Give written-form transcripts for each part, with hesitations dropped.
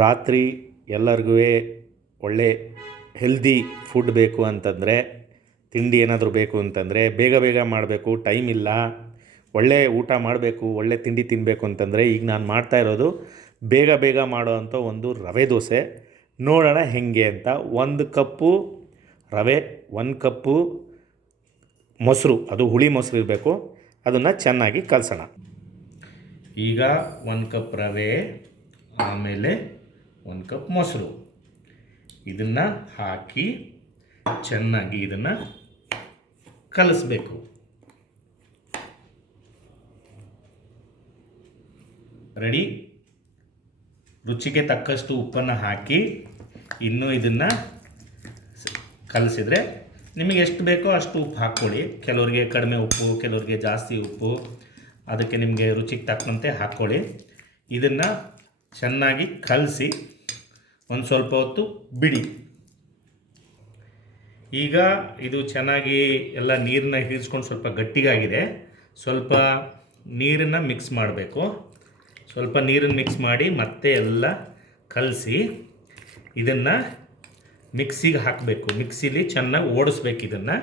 ರಾತ್ರಿ ಎಲ್ಲರಿಗೂ ಒಳ್ಳೆ ಹೆಲ್ದಿ ಫುಡ್ ಬೇಕು ಅಂತಂದರೆ, ತಿಂಡಿ ಏನಾದರೂ ಬೇಕು ಅಂತಂದರೆ ಬೇಗ ಬೇಗ ಮಾಡಬೇಕು, ಟೈಮ್ ಇಲ್ಲ, ಒಳ್ಳೆ ಊಟ ಮಾಡಬೇಕು, ಒಳ್ಳೆ ತಿಂಡಿ ತಿನ್ನಬೇಕು ಅಂತಂದರೆ ಈಗ ನಾನು ಮಾಡ್ತಾ ಇರೋದು ಬೇಗ ಬೇಗ ಮಾಡೋ ಅಂಥ ಒಂದು ರವೆ ದೋಸೆ. ನೋಡೋಣ ಹೇಗೆ ಅಂತ. 1 ಕಪ್ಪು ರವೆ, 1 ಕಪ್ಪು ಮೊಸರು, ಅದು ಹುಳಿ ಮೊಸರು ಇರಬೇಕು, ಅದನ್ನು ಚೆನ್ನಾಗಿ ಕಲಸೋಣ. ಈಗ 1 ಕಪ್ ರವೆ, ಆಮೇಲೆ 1 ಕಪ್ ಮೊಸರು, ಇದನ್ನು ಹಾಕಿ ಚೆನ್ನಾಗಿ ಇದನ್ನು ಕಲಿಸ್ಬೇಕು. ರೆಡಿ. ರುಚಿಗೆ ತಕ್ಕಷ್ಟು ಉಪ್ಪನ್ನು ಹಾಕಿ ಇನ್ನೂ ಇದನ್ನು ಕಲಿಸಿದರೆ ನಿಮಗೆ ಎಷ್ಟು ಬೇಕೋ ಅಷ್ಟು ಉಪ್ಪು ಹಾಕ್ಕೊಳ್ಳಿ. ಕೆಲವರಿಗೆ ಕಡಿಮೆ ಉಪ್ಪು, ಕೆಲವರಿಗೆ ಜಾಸ್ತಿ ಉಪ್ಪು, ಅದಕ್ಕೆ ನಿಮಗೆ ರುಚಿಗೆ ತಕ್ಕಂತೆ ಹಾಕ್ಕೊಳ್ಳಿ. ಇದನ್ನು ಚೆನ್ನಾಗಿ ಕಲಸಿ ಒಂದು ಸ್ವಲ್ಪ ಹೊತ್ತು ಬಿಡಿ. ಈಗ ಇದು ಚೆನ್ನಾಗಿ ಎಲ್ಲ ನೀರನ್ನ ಹೀರಿಸ್ಕೊಂಡು ಸ್ವಲ್ಪ ಗಟ್ಟಿಗಾಗಿದೆ. ಸ್ವಲ್ಪ ನೀರನ್ನು ಮಿಕ್ಸ್ ಮಾಡಬೇಕು. ಸ್ವಲ್ಪ ನೀರನ್ನು ಮಿಕ್ಸ್ ಮಾಡಿ ಮತ್ತೆ ಎಲ್ಲ ಕಲಸಿ ಇದನ್ನು ಮಿಕ್ಸಿಗೆ ಹಾಕಬೇಕು. ಮಿಕ್ಸಿಲಿ ಚೆನ್ನಾಗಿ ಓಡಿಸ್ಬೇಕು. ಇದನ್ನು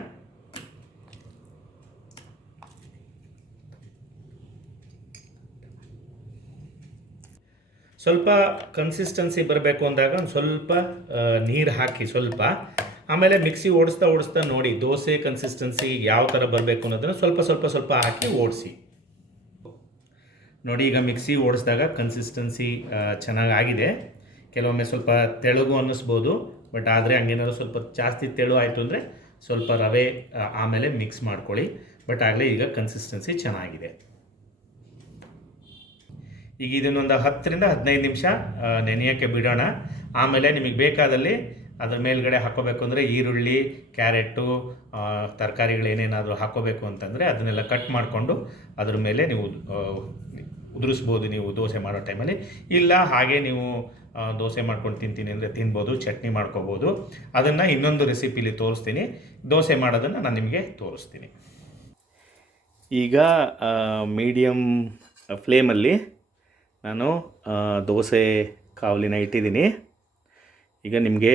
ಸ್ವಲ್ಪ ಕನ್ಸಿಸ್ಟೆನ್ಸಿ ಬರಬೇಕು ಅಂದಾಗ ಒಂದು ಸ್ವಲ್ಪ ನೀರು ಹಾಕಿ ಸ್ವಲ್ಪ, ಆಮೇಲೆ ಮಿಕ್ಸಿ ಓಡಿಸ್ತಾ ನೋಡಿ ದೋಸೆ ಕನ್ಸಿಸ್ಟೆನ್ಸಿ ಯಾವ ಥರ ಬರಬೇಕು ಅನ್ನೋದನ್ನು ಸ್ವಲ್ಪ ಹಾಕಿ ಓಡಿಸಿ ನೋಡಿ. ಈಗ ಮಿಕ್ಸಿ ಓಡಿಸಿದಾಗ ಕನ್ಸಿಸ್ಟೆನ್ಸಿ ಚೆನ್ನಾಗಿ ಆಗಿದೆ. ಕೆಲವೊಮ್ಮೆ ಸ್ವಲ್ಪ ತೆಳುಗು ಅನ್ನಿಸ್ಬೋದು, ಬಟ್ ಆದರೆ ಹಂಗೇನಾದ್ರು ಸ್ವಲ್ಪ ಜಾಸ್ತಿ ತೆಳು ಆಯಿತು ಅಂದರೆ ಸ್ವಲ್ಪ ರವೆ ಆಮೇಲೆ ಮಿಕ್ಸ್ ಮಾಡ್ಕೊಳ್ಳಿ. ಬಟ್ ಆಗಲೇ ಈಗ ಕನ್ಸಿಸ್ಟೆನ್ಸಿ ಚೆನ್ನಾಗಿದೆ. ಈಗ ಇದನ್ನೊಂದು 10 ರಿಂದ 15 ನಿಮಿಷ ನೆನೆಯೋಕ್ಕೆ ಬಿಡೋಣ. ಆಮೇಲೆ ನಿಮಗೆ ಬೇಕಾದಲ್ಲಿ ಅದರ ಮೇಲ್ಗಡೆ ಹಾಕೋಬೇಕು ಅಂದರೆ ಈರುಳ್ಳಿ, ಕ್ಯಾರೆಟು, ತರಕಾರಿಗಳೇನೇನಾದರೂ ಹಾಕೋಬೇಕು ಅಂತಂದರೆ ಅದನ್ನೆಲ್ಲ ಕಟ್ ಮಾಡಿಕೊಂಡು ಅದ್ರ ಮೇಲೆ ನೀವು ಉದುರಿಸ್ಬೋದು ನೀವು ದೋಸೆ ಮಾಡೋ ಟೈಮಲ್ಲಿ. ಇಲ್ಲ ಹಾಗೆ ನೀವು ದೋಸೆ ಮಾಡ್ಕೊಂಡು ತಿಂತೀನಿ ಅಂದರೆ ತಿನ್ಬೋದು, ಚಟ್ನಿ ಮಾಡ್ಕೋಬೋದು. ಅದನ್ನು ಇನ್ನೊಂದು ರೆಸಿಪಿಲಿ ತೋರಿಸ್ತೀನಿ. ದೋಸೆ ಮಾಡೋದನ್ನು ನಾನು ನಿಮಗೆ ತೋರಿಸ್ತೀನಿ. ಈಗ ಮೀಡಿಯಮ್ ಫ್ಲೇಮಲ್ಲಿ ನಾನು ದೋಸೆ ಕಾವಲಿನ ಇಟ್ಟಿದ್ದೀನಿ. ಈಗ ನಿಮಗೆ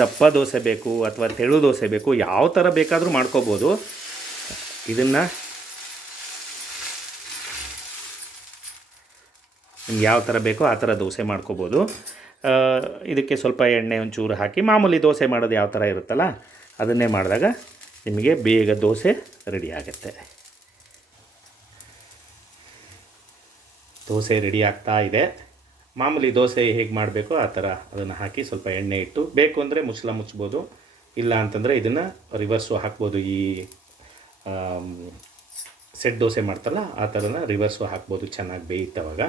ದಪ್ಪ ದೋಸೆ ಬೇಕು ಅಥವಾ ತೆಳು ದೋಸೆ ಬೇಕು, ಯಾವ ಥರ ಬೇಕಾದರೂ ಮಾಡ್ಕೋಬೋದು. ಇದನ್ನು ನಿಮ್ಗೆ ಯಾವ ಥರ ಬೇಕೋ ಆ ಥರ ದೋಸೆ ಮಾಡ್ಕೋಬೋದು. ಇದಕ್ಕೆ ಸ್ವಲ್ಪ ಎಣ್ಣೆ ಒಂಚೂರು ಹಾಕಿ ಮಾಮೂಲಿ ದೋಸೆ ಮಾಡೋದು ಯಾವ ಥರ ಇರುತ್ತಲ್ಲ ಅದನ್ನೇ ಮಾಡಿದಾಗ ನಿಮಗೆ ಬೇಗ ದೋಸೆ ರೆಡಿ ಆಗುತ್ತೆ. ದೋಸೆ ರೆಡಿ ಆಗ್ತಾ ಇದೆ. ಮಾಮೂಲಿ ದೋಸೆ ಹೇಗೆ ಮಾಡಬೇಕು ಆ ಥರ ಅದನ್ನು ಹಾಕಿ ಸ್ವಲ್ಪ ಎಣ್ಣೆ ಇಟ್ಟು, ಬೇಕು ಅಂದರೆ ಮುಚ್ಚಳ ಮುಚ್ಬೋದು, ಇಲ್ಲ ಅಂತಂದರೆ ಇದನ್ನು ರಿವರ್ಸು ಹಾಕ್ಬೋದು. ಈ ಸೆಟ್ ದೋಸೆ ಮಾಡ್ತಾರಲ್ಲ ಆ ಥರನ ರಿವರ್ಸು ಹಾಕ್ಬೋದು, ಚೆನ್ನಾಗಿ ಬೇಯ್ತವಾಗ.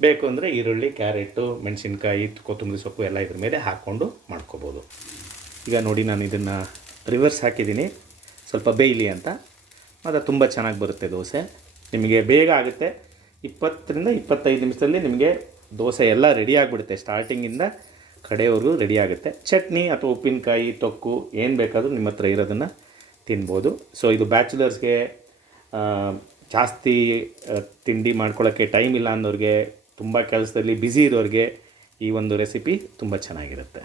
ಬೇಕು ಅಂದರೆ ಈರುಳ್ಳಿ, ಕ್ಯಾರೆಟು, ಮೆಣಸಿನ್ಕಾಯಿ, ಕೊತ್ತಂಬರಿ ಸೊಪ್ಪು ಎಲ್ಲ ಇದ್ರ ಮೇಲೆ ಹಾಕ್ಕೊಂಡು ಮಾಡ್ಕೋಬೋದು. ಈಗ ನೋಡಿ ನಾನು ಇದನ್ನು ರಿವರ್ಸ್ ಹಾಕಿದ್ದೀನಿ ಸ್ವಲ್ಪ ಬೇಯಲಿ ಅಂತ. ಮತ್ತು ತುಂಬ ಚೆನ್ನಾಗಿ ಬರುತ್ತೆ ದೋಸೆ, ನಿಮಗೆ ಬೇಗ ಆಗುತ್ತೆ. 20 ರಿಂದ 25 ನಿಮಿಷದಲ್ಲಿ ನಿಮಗೆ ದೋಸೆ ಎಲ್ಲ ರೆಡಿ ಆಗಿಬಿಡುತ್ತೆ. ಸ್ಟಾರ್ಟಿಂಗಿಂದ ಕಡೆಯವರೆಗೂ ರೆಡಿ ಆಗುತ್ತೆ. ಚಟ್ನಿ ಅಥವಾ ಉಪ್ಪಿನಕಾಯಿ, ತೊಕ್ಕು ಏನು ಬೇಕಾದರೂ ನಿಮ್ಮ ಹತ್ರ ಇರೋದನ್ನು ತಿನ್ಬೋದು. ಸೊ ಇದು ಬ್ಯಾಚುಲರ್ಸ್ಗೆ, ಜಾಸ್ತಿ ತಿಂಡಿ ಮಾಡ್ಕೊಳ್ಳೋಕ್ಕೆ ಟೈಮ್ ಇಲ್ಲ ಅನ್ನೋರಿಗೆ, ತುಂಬ ಕೆಲಸದಲ್ಲಿ ಬ್ಯುಸಿ ಇರೋರಿಗೆ ಈ ಒಂದು ರೆಸಿಪಿ ತುಂಬ ಚೆನ್ನಾಗಿರುತ್ತೆ.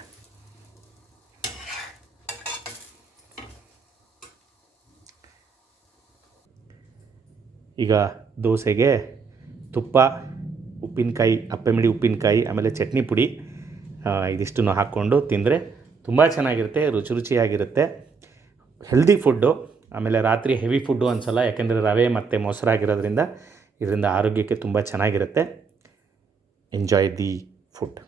ಈಗ ದೋಸೆಗೆ ತುಪ್ಪ, ಉಪ್ಪಿನಕಾಯಿ, ಅಪ್ಪೆಮಿಡಿ ಉಪ್ಪಿನಕಾಯಿ, ಆಮೇಲೆ ಚಟ್ನಿ ಪುಡಿ, ಇದಿಷ್ಟನ್ನು ಹಾಕ್ಕೊಂಡು ತಿಂದರೆ ತುಂಬ ಚೆನ್ನಾಗಿರುತ್ತೆ, ರುಚಿಯಾಗಿರುತ್ತೆ. Healthy food. ಆಮೇಲೆ ರಾತ್ರಿ ಹೆವಿ ಫುಡ್ಡು ಅನ್ಸಲ್ಲ, ಯಾಕೆಂದರೆ ರವೆ ಮತ್ತು ಮೊಸರಾಗಿರೋದ್ರಿಂದ ಇದರಿಂದ ಆರೋಗ್ಯಕ್ಕೆ ತುಂಬ ಚೆನ್ನಾಗಿರುತ್ತೆ. Enjoy the food.